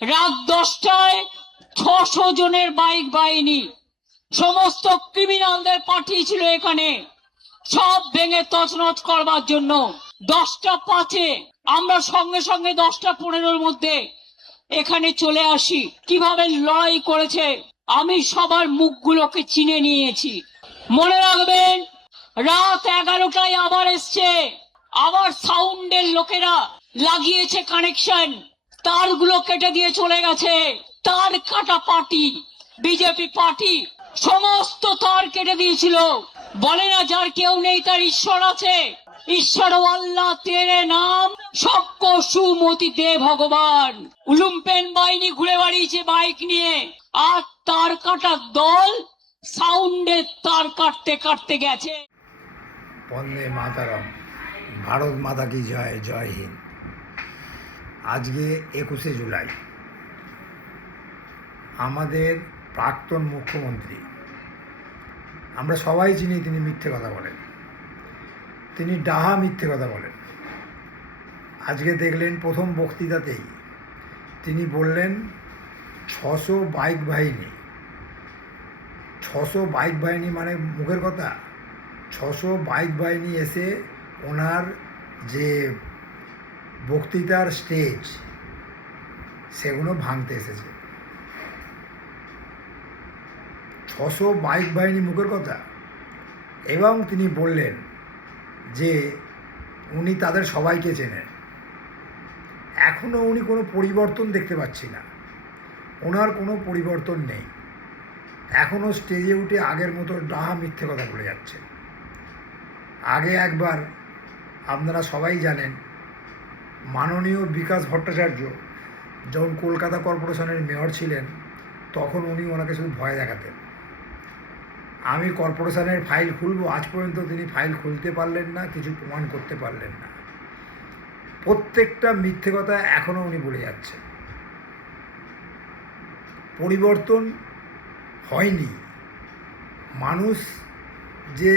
রাত 10টায় 600 জনের বাইক বাহিনী সমস্ত ক্রিমিনালদের পাঠিয়েছিল এখানে সব ভেঙে তছনছ করবার জন্য। 10টা 5-এ আমরা সঙ্গে সঙ্গে 10টা 15-এর মধ্যে এখানে চলে আসি। কিভাবে লড়াই করেছে আমি সবার মুখগুলোকে চিনে নিয়েছি। মনে রাখবেন, রাত 11টায় আবার এসছে, আবার সাউন্ডের লোকেরা লাগিয়েছে কানেকশন, তারগুলো কেটে দিয়ে চলে গেছে। তার কাটা পার্টি, বিজেপি পার্টি সমস্ত তার কেটে দিয়েছিল। বলে না যার কেউ নেই তার ঈশ্বর আছে। ঈশ্বর আল্লাহ তেরে নাম সবকো সুমতি দে ভগবান। উলুম্পেন বাহিনী ঘুরে বেড়িয়েছে বাইক নিয়ে, আর তার কাটার দল সাউন্ডের তার কাটতে কাটতে গেছে। বন্দে মাতারম, ভারত মাতা কি জয়, জয় হিন্দ। আজকে 21শে জুলাই আমাদের প্রাক্তন মুখ্যমন্ত্রী, আমরা সবাই চিনি তিনি মিথ্যে কথা বলেন, তিনি ডাহা মিথ্যে কথা বলেন। আজকে দেখলেন প্রথম বক্তৃতাতেই তিনি বললেন 600 বাইক বাহিনী। 600 বাইক বাহিনী মানে মুখের কথা। 600 বাইক বাহিনী এসে ওনার যে বক্তৃতার স্টেজ সেগুলো ভাঙতে এসেছে। 600 বাইক বাহিনী মুখের কথা। এবং তিনি বললেন যে উনি তাদের সবাইকে চেনেন। এখনও উনি কোনো পরিবর্তন দেখতে পাচ্ছি না, ওনার কোনো পরিবর্তন নেই। এখনও স্টেজে উঠে আগের মতো ডাহা মিথ্যে কথা বলে যাচ্ছে। আগে একবার আপনারা সবাই জানেন, মাননীয় বিকাশ ভট্টাচার্য যখন কলকাতা কর্পোরেশনের মেয়র ছিলেন তখন উনি ওনাকে শুধু ভয় দেখাতেন। আমি কর্পোরেশনের ফাইল খুলব, আজ পর্যন্ত তিনি ফাইল খুলতে পারলেন না, কিছু প্রমাণ করতে পারলেন না। প্রত্যেকটা মিথ্যে কথা এখনও উনি বলে যাচ্ছেন। পরিবর্তন হয়নি। মানুষ যে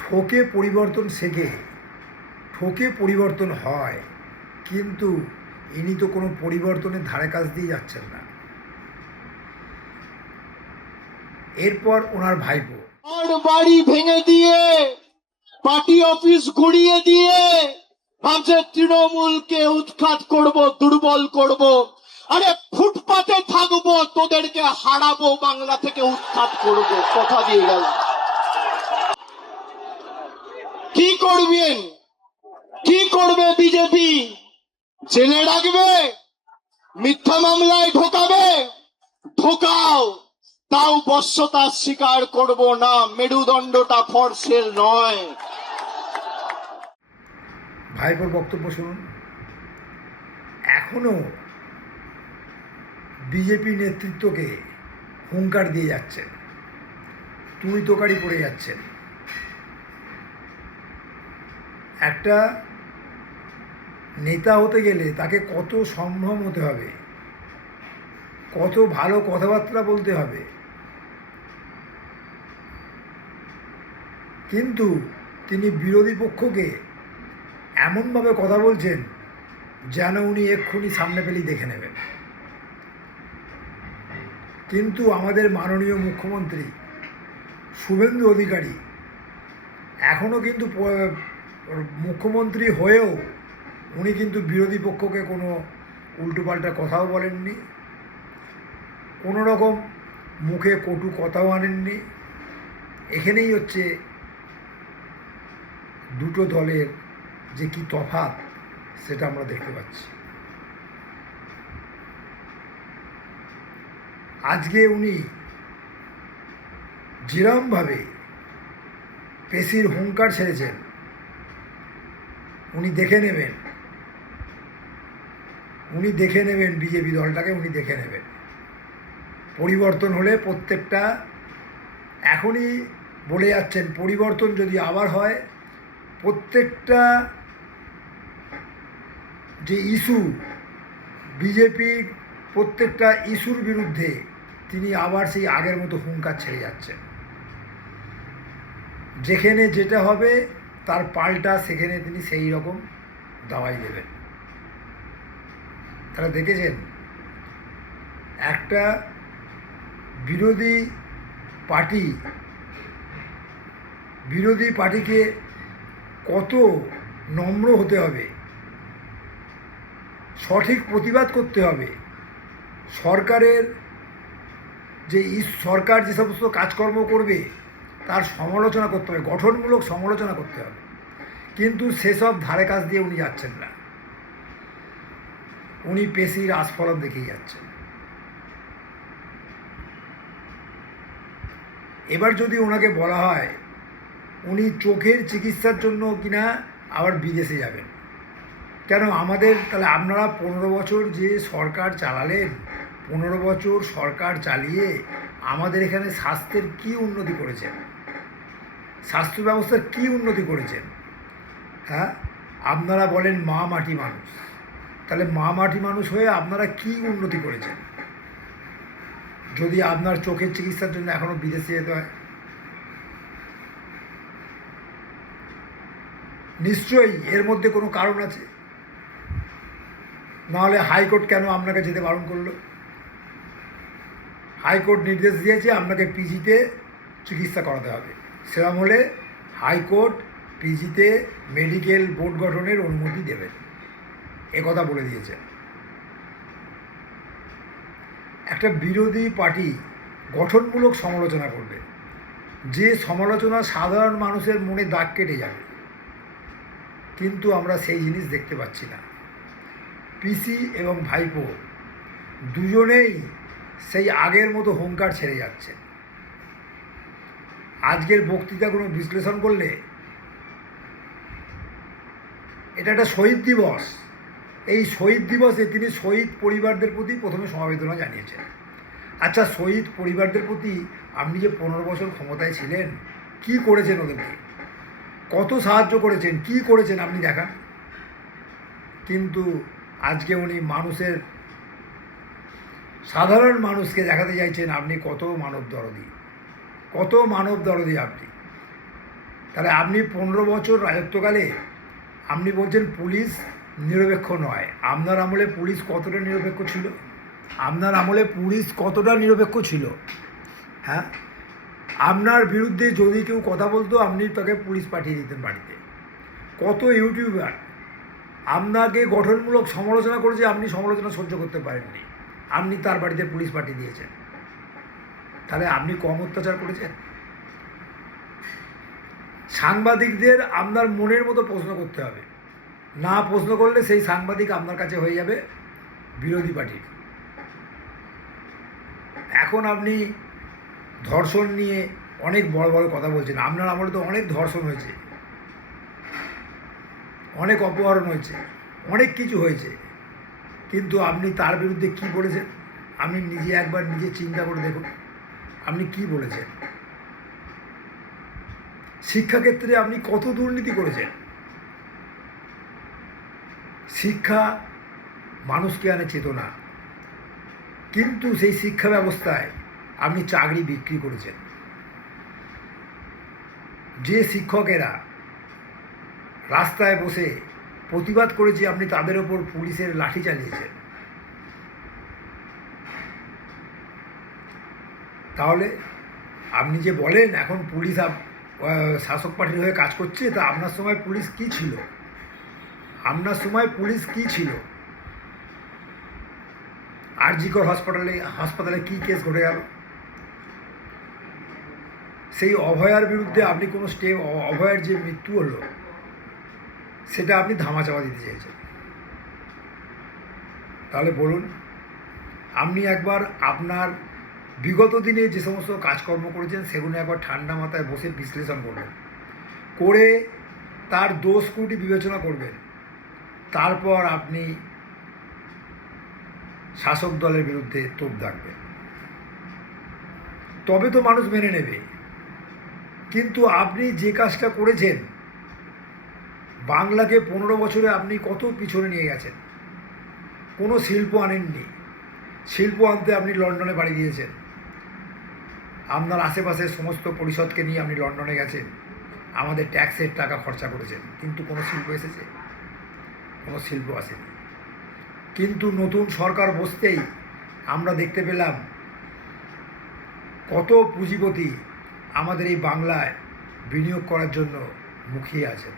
ঠকে পরিবর্তন শেখে, ঠকে পরিবর্তন হয়, কিন্তু ইনি তো কোনো পরিবর্তনের ধারে কাছ দিয়ে যাচ্ছেন না। এরপর ওনার ভাইপো বাড়ি ভেঙে দিয়ে, পার্টি অফিস গুড়িয়ে দিয়ে ভাবছে তৃণমূলকে উৎখাত করব, দুর্বল করব। আরে ফুটপাতে থাকবো, তোদেরকে হারাবো, বাংলা থেকে উৎখাত করব, কথা দিয়ে গেল। কি করবেন, কি করবে বিজেপি? জেলে রাখবে, মিথ্যা মামলায় ঢোকাবে, ঢোকাও, তাও বশ্যতা স্বীকার করব না। মেরুদণ্ডটা ফরসের নয়। ভাইপোর বক্তব্য শুনুন। এখনও বিজেপি নেতৃত্বকে হুঙ্কার দিয়ে যাচ্ছেন, তুই তোকারি পড়ে যাচ্ছেন। একটা নেতা হতে গেলে তাকে কত সম্ভ্রম হতে হবে, কত ভালো কথাবার্তা বলতে হবে, কিন্তু তিনি বিরোধী পক্ষকে এমনভাবে কথা বলছেন যেন উনি এক্ষুনি সামনে পেলেই দেখে নেবেন। কিন্তু আমাদের মাননীয় মুখ্যমন্ত্রী শুভেন্দু অধিকারী এখনও কিন্তু মুখ্যমন্ত্রী হয়েও উনি কিন্তু বিরোধী পক্ষকে কোনো উল্টোপাল্টা কথাও বলেননি, কোনো রকম মুখে কটু কথাও আনেননি। এখানেই হচ্ছে দুটো দলের যে কি তফাৎ সেটা আমরা দেখতে পাচ্ছি। আজকে উনি যেরমভাবে পেশির হুঙ্কার ছেড়েছেন, উনি দেখে নেবেন বিজেপি দলটাকে, উনি দেখে নেবেন। পরিবর্তন হলে প্রত্যেকটা, এখনই বলে যাচ্ছেন পরিবর্তন যদি আবার হয়, প্রত্যেকটা যে ইস্যু বিজেপির, প্রত্যেকটা ইস্যুর বিরুদ্ধে তিনি আবার সেই আগের মতো হুঙ্কার ছেড়ে যাচ্ছেন। যেখানে যেটা হবে তার পাল্টা সেখানে তিনি সেই রকম দাওয়াই দেবেন। তারা দেখেছেন একটা বিরোধী পার্টিকে কত নম্র হতে হবে, সঠিক প্রতিবাদ করতে হবে, সরকার যে সমস্ত কাজকর্ম করবে তার সমালোচনা করতে হবে, গঠনমূলক সমালোচনা করতে হবে। কিন্তু সেসব ধারে কাজ দিয়ে উনি যাচ্ছেন না, উনি পেশির আস্ফলন দেখেই যাচ্ছেন। এবার যদি ওনাকে বলা হয় উনি চোখের চিকিৎসার জন্য কিনা আবার বিদেশে যাবেন, কেন আমাদের তাহলে আপনারা 15 বছর যে সরকার চালালেন, 15 বছর সরকার চালিয়ে আমাদের এখানে স্বাস্থ্যের কি উন্নতি করেছেন, স্বাস্থ্য ব্যবস্থার কি উন্নতি করেছেন? হ্যাঁ, আপনারা বলেন মা মাটি মানুষ, তাহলে মা মাটি মানুষ হয়ে আপনারা কি উন্নতি করেছেন যদি আপনার চোখের চিকিৎসার জন্য এখনো বিদেশে যেতে হয়? নিশ্চয়ই এর মধ্যে কোনো কারণ আছে, নাহলে হাইকোর্ট কেন আপনাকে যেতে বারণ করলো? হাইকোর্ট নির্দেশ দিয়েছে আপনাকে পিজিতে চিকিৎসা করাতে হবে, সেরকম হলে হাইকোর্ট পিজিতে মেডিকেল বোর্ড গঠনের অনুমতি দেবে, কথা বলে দিয়েছে। একটা বিরোধী পার্টি গঠনমূলক সমালোচনা করবে, যে সমালোচনা সাধারণ মানুষের মনে দাগ কেটে যাবে, কিন্তু আমরা সেই জিনিস দেখতে পাচ্ছি না। পিসি এবং ভাইপো দুজনেই সেই আগের মতো হুঙ্কার ছেড়ে যাচ্ছে। আজকের বক্তৃতাগুলো বিশ্লেষণ করলে এটা একটা শহীদ দিবস, এই শহীদ দিবসে তিনি শহীদ পরিবারদের প্রতি প্রথমে সমবেদনা জানিয়েছেন। আচ্ছা, শহীদ পরিবারদের প্রতি আপনি যে 15 বছর ক্ষমতায় ছিলেন, কি করেছেন ওদেরকে? কত সাহায্য করেছেন, কি করেছেন আপনি দেখান। কিন্তু আজকে উনি সাধারণ মানুষকে দেখাতে চাইছেন আপনি কত মানব দরদি আপনি। তাহলে আপনি 15 বছর রাজত্বকালে আপনি বলছেন পুলিশ নিরপেক্ষ নয়। আপনার আমলে পুলিশ কতটা নিরপেক্ষ ছিল? হ্যাঁ, আপনার বিরুদ্ধে যদি কেউ কথা বলতো আপনি তাকে পুলিশ পাঠিয়ে দিতেন বাড়িতে। কত ইউটিউবার আপনাকে গঠনমূলক সমালোচনা করেছে, আপনি সমালোচনা সহ্য করতে পারেননি, আপনি তার বাড়িতে পুলিশ পাঠিয়ে দিয়েছেন। তাহলে আপনি কম অত্যাচার করেছেন? সাংবাদিকদের আপনার মনের মতো প্রশ্ন করতে হবে, না প্রশ্ন করলে সেই সাংবাদিক আপনার কাছে হয়ে যাবে বিরোধী পার্টির। এখন আপনি ধর্ষণ নিয়ে অনেক বড় বড় কথা বলছেন, আপনার আমলে তো অনেক ধর্ষণ হয়েছে, অনেক অপহরণ হয়েছে, অনেক কিছু হয়েছে, কিন্তু আপনি তার বিরুদ্ধে কি বলেছেন? আপনি একবার নিজে চিন্তা করে দেখুন আপনি কি বলেছেন। শিক্ষাক্ষেত্রে আপনি কত দুর্নীতি করেছেন। শিক্ষা মানুষকে আনে চেতনা, কিন্তু সেই শিক্ষা ব্যবস্থায় আপনি চাকরি বিক্রি করেছেন। যে শিক্ষকেরা রাস্তায় বসে প্রতিবাদ করেছে আপনি তাদের ওপর পুলিশের লাঠি চালিয়েছেন। তাহলে আপনি যে বলেন এখন পুলিশ শাসক পার্টির হয়ে কাজ করছে, তা আপনার সময় পুলিশ কি ছিল? আরজিকর হাসপাতালে কি কেস ঘটে গেল? সেই অভয়ার বিরুদ্ধে আপনি কোনো স্টেপ, অভয়ার যে মৃত্যু হলো সেটা আপনি ধামাচাপা দিতে চেয়েছেন। তাহলে বলুন, আপনি একবার আপনার বিগত দিনে যে সমস্ত কাজকর্ম করেছেন সেগুলো একবার ঠান্ডা মাথায় বসে বিশ্লেষণ করবেন, করে তার দোষ ত্রুটি বিবেচনা করবেন, তারপর আপনি শাসক দলের বিরুদ্ধে তোপ দাগবেন, তবে তো মানুষ মেনে নেবে। কিন্তু আপনি যে কাজটা করেছেন, বাংলাকে 15 বছরে আপনি কত পিছনে নিয়ে গেছেন। কোনো শিল্প আনেননি, শিল্প আনতে আপনি লন্ডনে পাড়ি দিয়েছেন। আপনার আশেপাশের সমস্ত পরিষদকে নিয়ে আপনি লন্ডনে গেছেন, আমাদের ট্যাক্সের টাকা খরচা করেছেন, কিন্তু কোনো শিল্প এসেছে? কোনো শিল্প আসেনি। কিন্তু নতুন সরকার বসতেই আমরা দেখতে পেলাম কত পুঁজিপতি আমাদের এই বাংলায় বিনিয়োগ করার জন্য মুখিয়ে আছেন।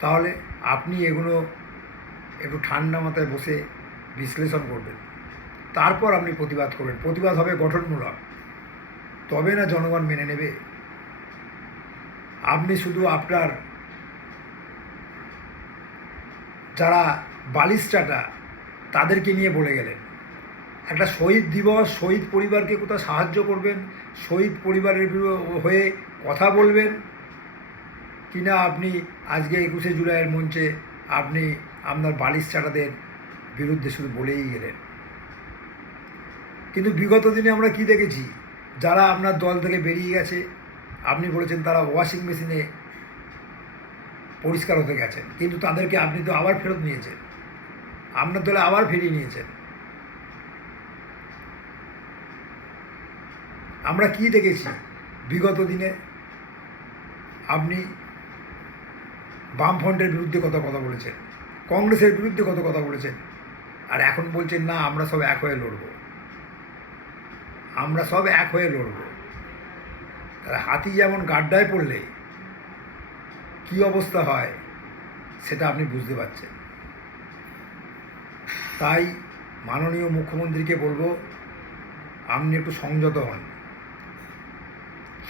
তাহলে আপনি এগুলো একটু ঠান্ডা মাথায় বসে বিশ্লেষণ করবেন, তারপর আপনি প্রতিবাদ করবেন। প্রতিবাদ হবে গঠনমূলক, তবে না জনগণ মেনে নেবে। আপনি শুধু আপনার যারা বালিশটাটা তাদেরকে নিয়ে বলে গেলেন। একটা শহীদ দিবস, শহীদ পরিবারকে কোথাও সাহায্য করবেন, শহীদ পরিবারের হয়ে কথা বলবেন কিনা আপনি আজকে 21শে জুলাইয়ের মঞ্চে আপনি আপনার বালিশচাটাদের বিরুদ্ধে শুধু বলেই গেলেন। কিন্তু বিগত দিনে আমরা কি দেখেছি, যারা আপনার দল থেকে বেরিয়ে গেছে আপনি বলেছেন তারা ওয়াশিং মেশিনে পরিষ্কার হতে গেছেন, কিন্তু তাদেরকে আপনি তো আবার ফেরত নিয়েছেন, আপনার দলে আবার ফিরিয়ে নিয়েছেন। আমরা কি দেখেছি বিগত দিনে, আপনি বামফ্রন্টের বিরুদ্ধে কত কথা বলেছেন, কংগ্রেসের বিরুদ্ধে কত কথা বলেছেন, আর এখন বলছেন না আমরা সব এক হয়ে লড়ব, আমরা সব এক হয়ে লড়ব। তাহলে হাতি যেমন গাড্ডায় পড়লে কি অবস্থা হয় সেটা আপনি বুঝতে পারছেন। তাই মাননীয় মুখ্যমন্ত্রীকে বলবো, আপনি একটু সংযত হন,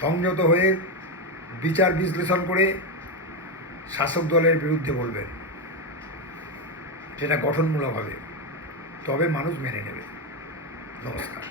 সংযত হয়ে বিচার বিশ্লেষণ করে শাসক দলের বিরুদ্ধে বলবেন, যেটা গঠনমূলক হবে, তবে মানুষ মেনে নেবে। নমস্কার।